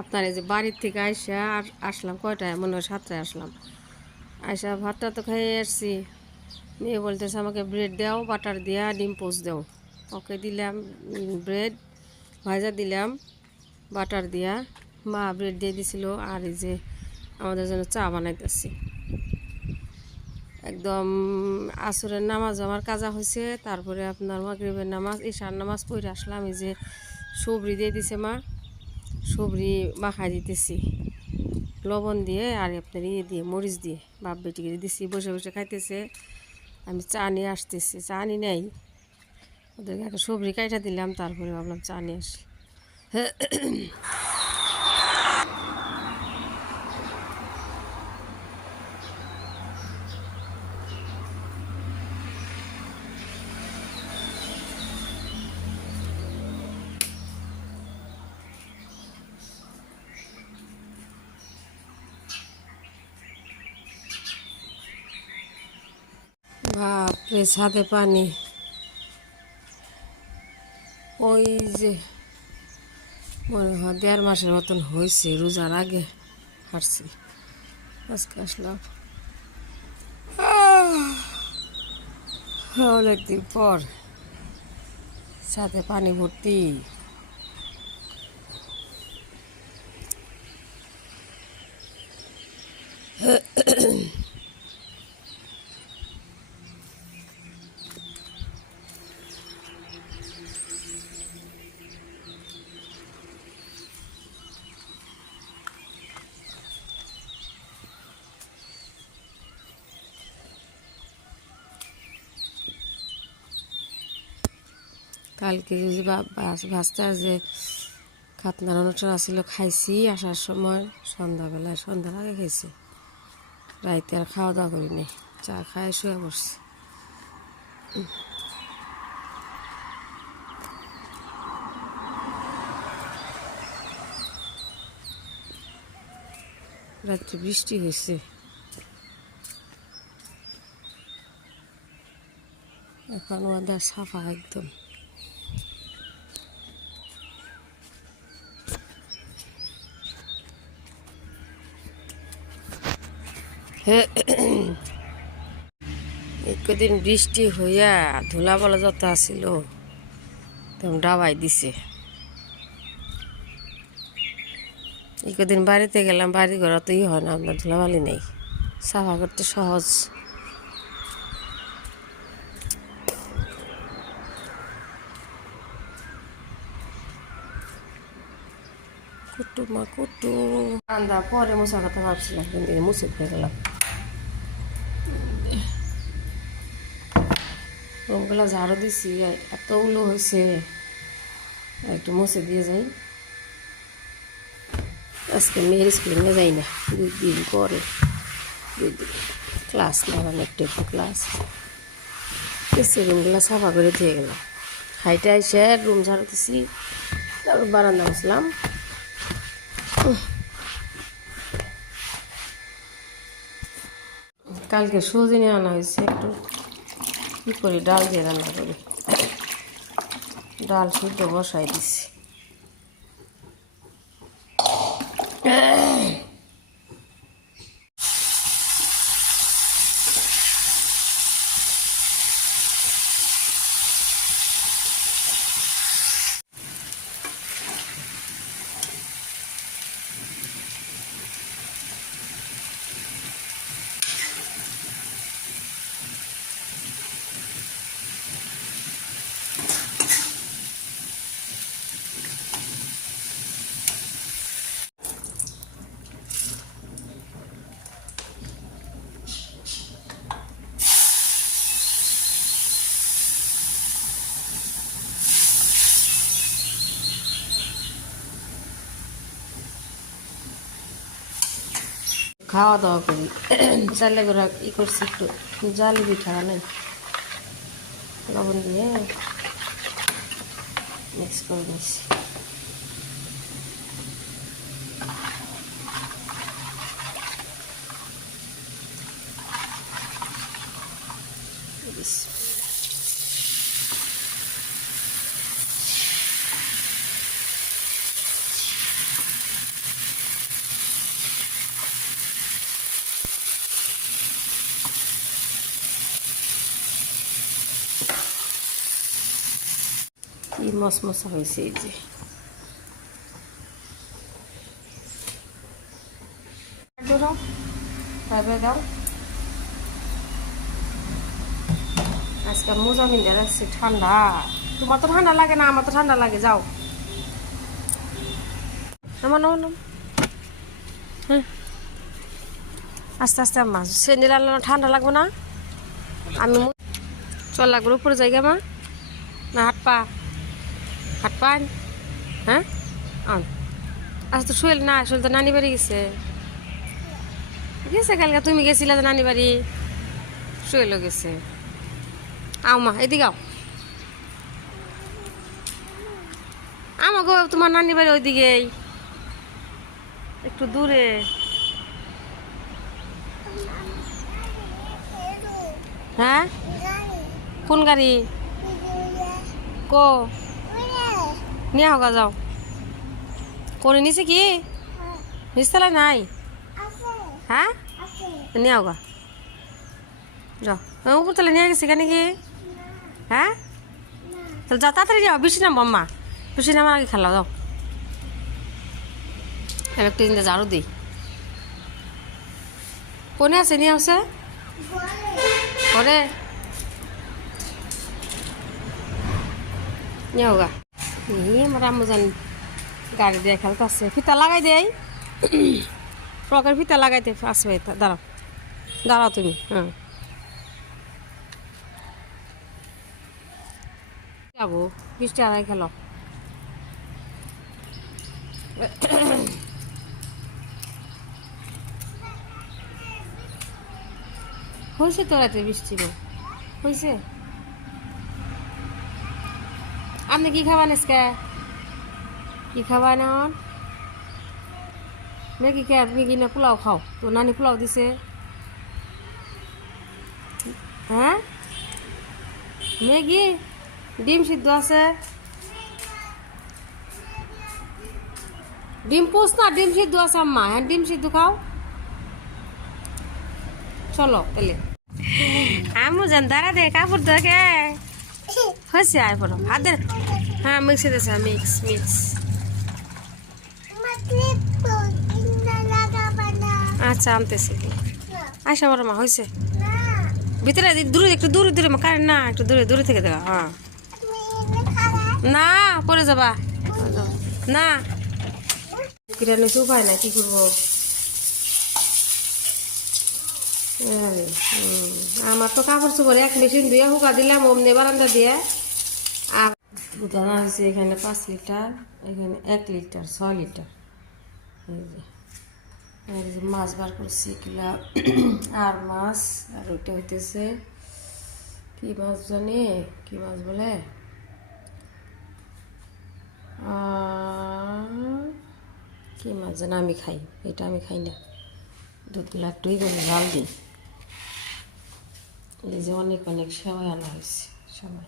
আপনার এই যে বাড়ির থেকে আইসা আর আসলাম কয়টায়, মনে হয় 7টায় আসলাম। আইসা ভাতটা তো খাইয়ে আসছি। মেয়ে বলতেছে আমাকে ব্রেড দাও, বাটার দিয়া ডিম পোস্ট দাও। ওকে দিলাম ব্রেড ভাজা, দিলাম বাটার দিয়া, মা ব্রেড দিয়ে দিছিল। আর এই যে আমাদের জন্য চা বানাইতেছি। একদম আসরের নামাজ আমার কাজা হয়েছে, তারপরে আপনার মাগরিবের নামাজ, ঈশার নামাজ পড়ে আসলাম। এই যে সবরি দিয়ে দিছে মা, সবরি মাখাই দিতেছি লবণ দিয়ে আর আপনার দিয়ে মরিচ দিয়ে বাপ বেটিকে দিতেছি। বসে বসে খাইতেছে। আমি চা নিয়ে আসতেছি, চা নিয়ে নেই, ওদেরকে একটা সবরি কাইটা দিলাম, তারপরে ভাবলাম চা নিয়ে আসি। বাপরে, ছাদে পানি। ওই যে মনে হয় 1.5 মাসের মতন হয়েছে, রোজার আগে হারছি, আজকে আসলাম অনেকদিন পর। ছাদে পানি ভর্তি। কালকে যে ভাস্তার যে খাতনার অনুষ্ঠান আসছিল, খাইছি আসার সময় সন্ধ্যাবেলায়, সন্ধ্যার আগে খাইছি। রাইতে আর খাওয়া দাওয়া করিনি, চা খায় শুয়ে পড়ছি। রাত্রে বৃষ্টি হয়েছে, এখন ওদের সাফা একদম। কদিন বৃষ্টি হইয়া ধুলা বলা যত আসছিল তেমন ডাবাই দিছে। এই কদিন বাড়িতে গেলাম, বাড়ি ঘর তো হয় না, আপনার ধুলাবালি নেই, সাফা করতে সহজ। কুটুমা কুটু রান্না পরে মশার কথা ভাবছিলাম, কিন্তু মুছে খেয়ে গেলাম। রুমগুলা ঝাড়ু দিছি, এত উলো হয়েছে, একটু মুছে দিয়ে যাই। আজকে মেয়ের স্কুলে নিয়ে যাই না, 2 দিন পরে, 2 দিন ক্লাস না, মানে একটু ক্লাস। এসে রুমগুলা সাফা করে দিয়ে গেলাম। হাইটে এসে রুম ঝাড়ু দিছি, তারপর বারান্দা বসলাম। কালকে সজনে আনা হয়েছে, একটু কী করি, ডাল দিয়ে রান্না করি। ডাল সিদ্ধ বসাই দিছি। খাওয়া দাওয়া করি, চাইলে করে ই করছি, একটু জালি পিঠা বানাই, লবণ দিয়ে মিক্স করে নিচ্ছি। কি মশমশা হয়েছে এই যে দাও আজকে মোজা কিনতে রাখছি ঠান্ডা তোমার তো ঠান্ডা লাগে না আমার তো ঠান্ডা লাগে যাও নামা নামা নাম হ্যাঁ আস্তে আস্তে আম্মা সেন্ডেল আনলে ঠান্ডা লাগবে না আমি চল লাগবে উপরে জায়গা মা না হাত পা হ্যাঁ আজ তো শুয়েল না আসলে তো নানি বাড়ি গেছে কালকে তুমি গেছিলে তো নানি বাড়ি শুয়েলও গেছে আও মা এদিকে আও আমাকে তোমার নানি বাড়ি ওইদিকেই একটু দূরে হ্যাঁ কোন গাড়ি কো নিয়ে হোক যাও কোনে নিচে কি নিচতলায় নাই হ্যাঁ নিয়ে হোক যাও উপর তলে নিয়ে গেছি কেন কি হ্যাঁ তাহলে যাও তাড়াতাড়ি যাও বেশি নাম আম্মা বেশি নামার আগে খেলা যাও আমি একটু দিন ঝাড়ু দিই কোনে আছে নিয়ে আসে ঘরে নিয়ে হোক আমার আম্মু জানি গাড়ি দিয়ে খেলতে আসছে ফিতা লাগাই দেয় ফ্রকের ফিতা লাগাইতে আসবে দাঁড়াও দাঁড়াও তুমি হ্যাঁ যাবো বৃষ্টি আড়াই খেলো হয়েছে তো রাতে বৃষ্টি হয়েছে আপনি কি খাবেন আজকে কি খাবেন এখন ম্যাগি খেয়ে আপনি কি না পোলাও খাও তো নানি পোলাও দিছে হ্যাঁ ম্যাগি ডিম সিদ্ধ আছে ডিম পোস না ডিম সিদ্ধ আছে আম্মা হ্যাঁ ডিম সিদ্ধ খাও চলো তাহলে আমু জান দাঁড়া দে কাপড় দেখে হয়েছে আয় পড়ো হাত দে হ্যাঁ মিক্সি দিয়েছে মিক্স আচ্ছা আনতেছি আয়সা বড় মা হয়েছে ভিতরে দূরে একটু দূরে মা কারেন্ট না একটু দূরে থেকে দেখা হ্যাঁ না পরে যাবা না কিরানি উপায় না কি করবো আমার তো কাপড় চোপড় এক মেশিন দিয়ে হুকা দিলাম অমনি বারান্দা দিয়ে আর দুধ আনা হয়েছে এখানে 5 লিটার এখানে 1 লিটার 6 লিটার এই যে মাছ বার করছি কিলা আর মাছ আর ওইটা হইতেছে কি মাছ জানি কি মাছ বলে কি মাছ জানি আমি খাই এটা আমি খাই না দুধগুলো একটুই করে জাল দিই এই যে অনেক সেবাই আনা হয়েছে সবাই